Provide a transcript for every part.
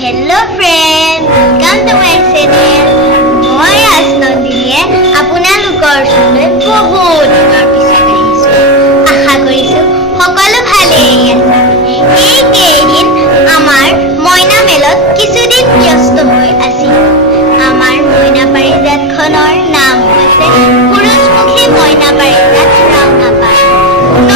Hello friends, welcome to my channel. মই ৰাজনন্দিনীয়ে আপোনালোকৰ ওচৰলৈ বহুত দিনৰ পিছত আহিছোঁ। আশা কৰিছোঁ সকলো ভালেই আছে। এই কেইদিন আমাৰ মইনা মেলত কিছুদিন ব্যস্ত হৈ আছিলোঁ। আমাৰ মইনা পাৰিজাতখনৰ নাম হৈছে পুৰুষমুখী মইনা পাৰিজাত ৰাওনাপাত।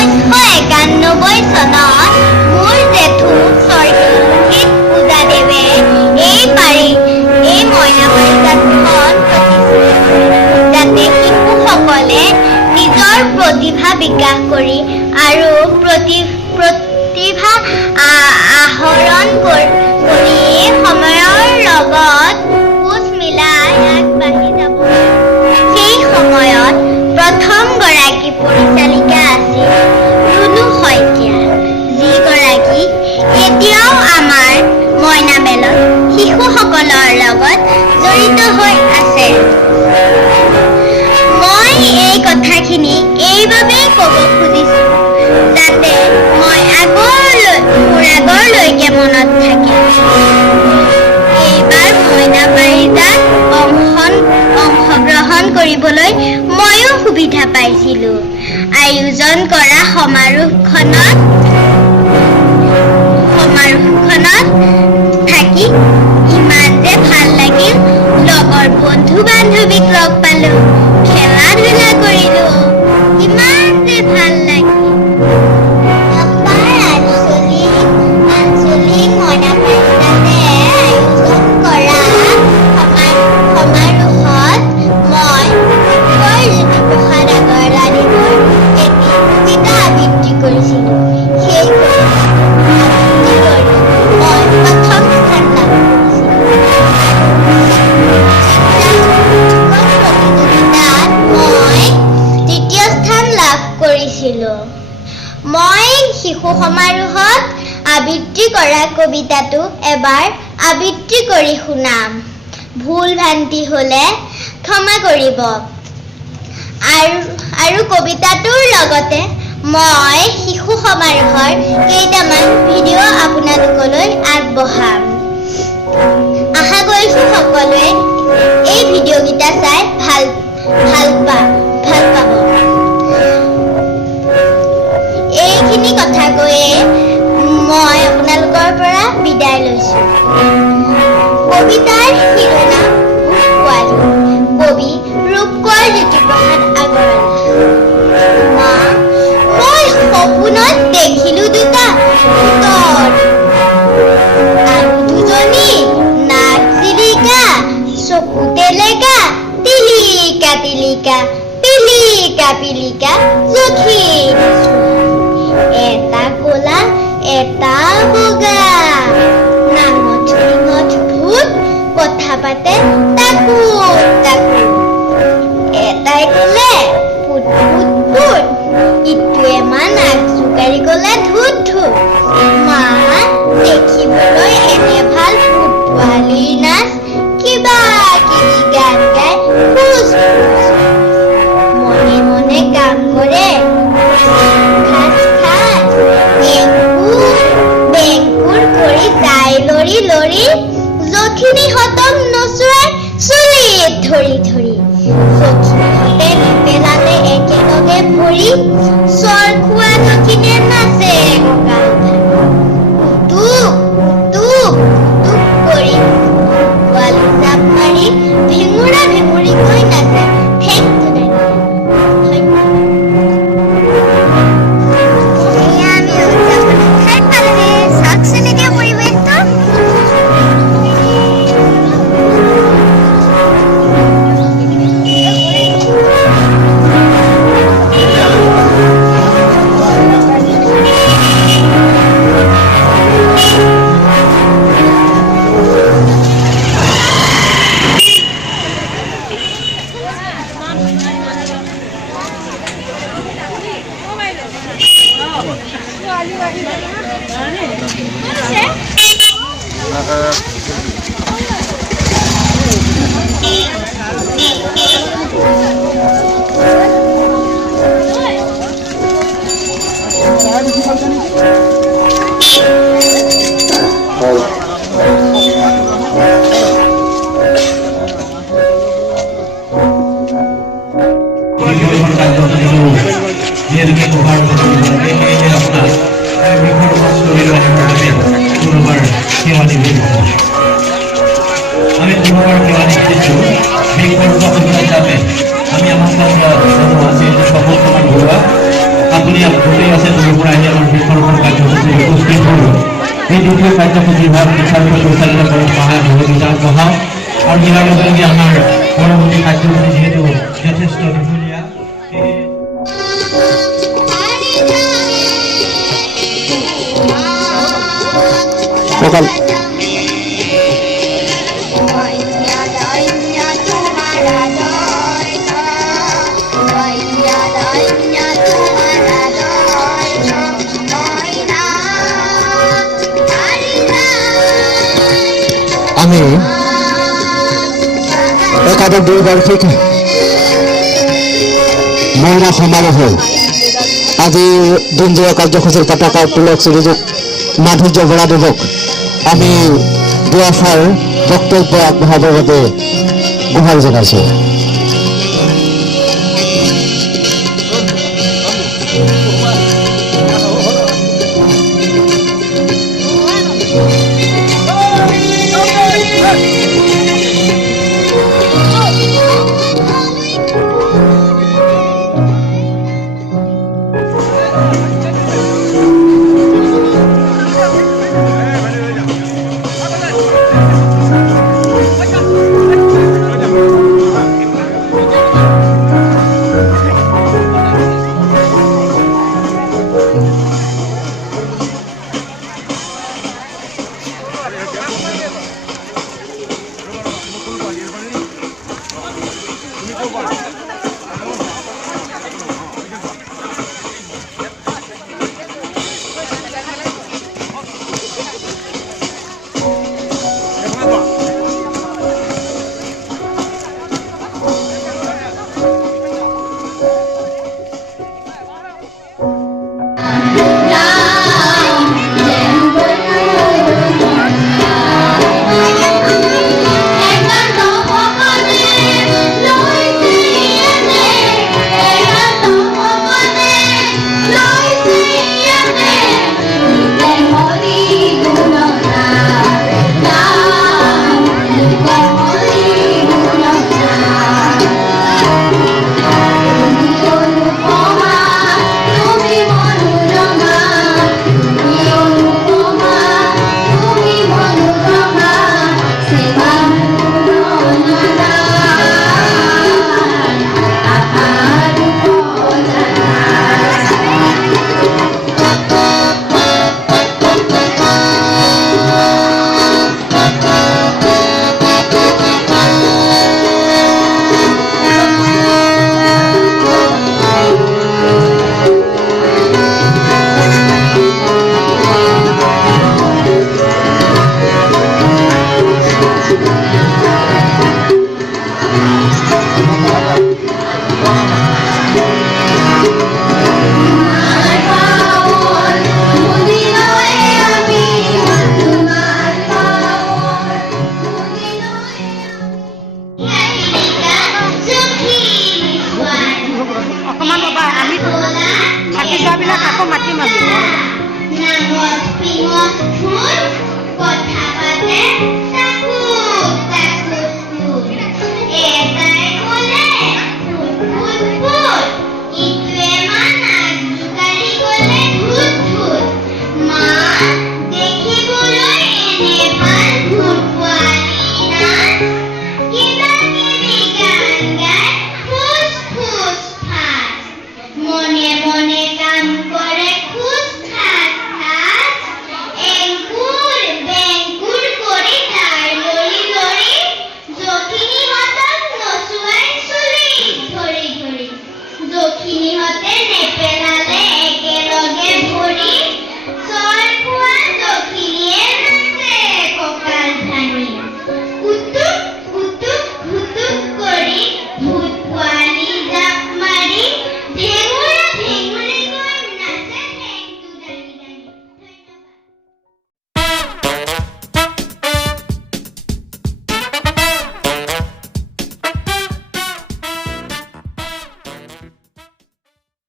1991 চনত মোৰ জেঠু স্বৰ্গীয় পূজাদেৱে এই মইনা পাৰিজাতখন যাতে শিশুসকলে নিজৰ প্ৰতিভা বিকাশ কৰি আৰু প্ৰতিভা আহৰণ কৰি সময়ৰ লগত খোজ মিলাই আগবাঢ়ি যাব। সেই সময়ত প্ৰথম গৰাকী পৰিচালিকা আছিল ৰুণু শইকীয়া, যিগৰাকী এতিয়াও আমাৰ মইনা মেলত শিশুসকলৰ লগত জড়িত হৈ আছে। মই এই কথাখিনি এইবাবেই ক'ব খুজিছোঁ যাতে মোৰ আগৰলৈকে মনত থাকে। এইবাৰ মইনা পাৰিজাত অংশগ্ৰহণ কৰিবলৈ ময়ো সুবিধা পাইছিলোঁ। আয়োজন কৰা সমাৰোহখনত থাকি ইমান যে ভাল লাগিল। লগৰ বন্ধু বান্ধৱীক লগ পালো, খেলা ধূলা কৰিলো, ইমান যে ভাল লাগিল। আঞ্চলিক মইনা পাৰিজাতে আয়োজন কৰা সমাৰোহত মই জ্যোতিপ্ৰসাদ আগৰৱালাদেৱৰ এটি কবিতা আবৃত্তি কৰিছিলোঁ। সেই মই প্ৰথম স্থান লাভ প্ৰতিযোগিতাত মই তৃতীয় স্থান লাভ কৰিছিলোঁ। মই শিশু সমাৰোহত আবৃত্তি কৰা কবিতাটো এবাৰ আবৃত্তি কৰি শুনাম। ভুল ভ্ৰান্তি হ'লে ক্ষমা কৰিব। আৰু কবিতাটোৰ লগতে মই শিশু সমাৰোহৰ কেইটামান ভিডিঅ' আপোনালোকলৈ আগবঢ়াম। আশা কৰিছোঁ সকলোৱে এই ভিডিঅ'কেইটা চাই ভাল পাব। এইখিনি কথা কৈয়ে মই আপোনালোকৰ পৰা বিদায় লৈছোঁ। কবিতাৰ শিৰোনাম পোৱালি, কবি ৰূপকোঁৱৰ জ্যোতিপ্ৰসাদ আগৰৱালা। মই সপোনত দেখিলো দুটা ভূতৰ আৰু দুজনী নাক জিলিকা, চকু টেলেকা, টিলিকা টিলিকা, পিলিকা পিলিকা জখি। এটা ক'লা এটা বগা, নাঙঠ ডিঙঠ ভূত কথা পাতে তাকো তাকো। এটাই ক'লে ফুট ফুট ফুট, ইটোৱে নাক জোকাৰি ক'লে ধুত ধুত। মা দেখিবলৈ এনে ভাল ভূত পোৱালিৰ নাচ, কিবা কিবি গান গাই ফুচ ফুচ। মনে মনে কাম কৰে খাচ খাচ, বেংকুৰ কৰি যায় লৰি লৰি, জখিনীহঁতক নচুৱাই চুলিত ধৰি ধৰি। জখিনীহঁতে নেপেলালে একেলগে ভৰি, চৰ খোৱা জখিনীয়ে নাচে কঁকাল টুক টুক টুক কৰি। পোৱালি জাপ মাৰি ভেঙুৰা ভেঙুৰিকৈ নাচে ঠেং ধুনাই। আমি উদযাপন ঠাইত পালোহি। চাওকচোন এতিয়া পৰিৱেশটো। Thank you. গোটেই আছে দূৰৰ পৰা আহি আমাৰ বৃক্ষৰোপণ কাৰ্যসূচী উপস্থিত হ'ল এই দ্বিতীয় কাৰ্যসূচী ভাগ নিচাৰূপে পৰিচালিত কৰাৰ সহায় সহযোগিতা আগবঢ়াওক আৰু ইয়াৰ লগে লগে আমাৰ পৰৱৰ্তী কাৰ্যসূচী যিহেতু যথেষ্ট দীঘলীয়া সকাল আমি একাদশ দ্বিবাৰ্ষিক মহিলা সমাৰোহ আজি দিনজোৰা কাৰ্যসূচীৰ পতাকা উত্তোলক শ্ৰীযুত মাধুৰ্য বৰাদেৱক আমি দুআষাৰ বক্তব্য আগবঢ়াবৰ বাবে গুহাৰি জনাইছোঁ।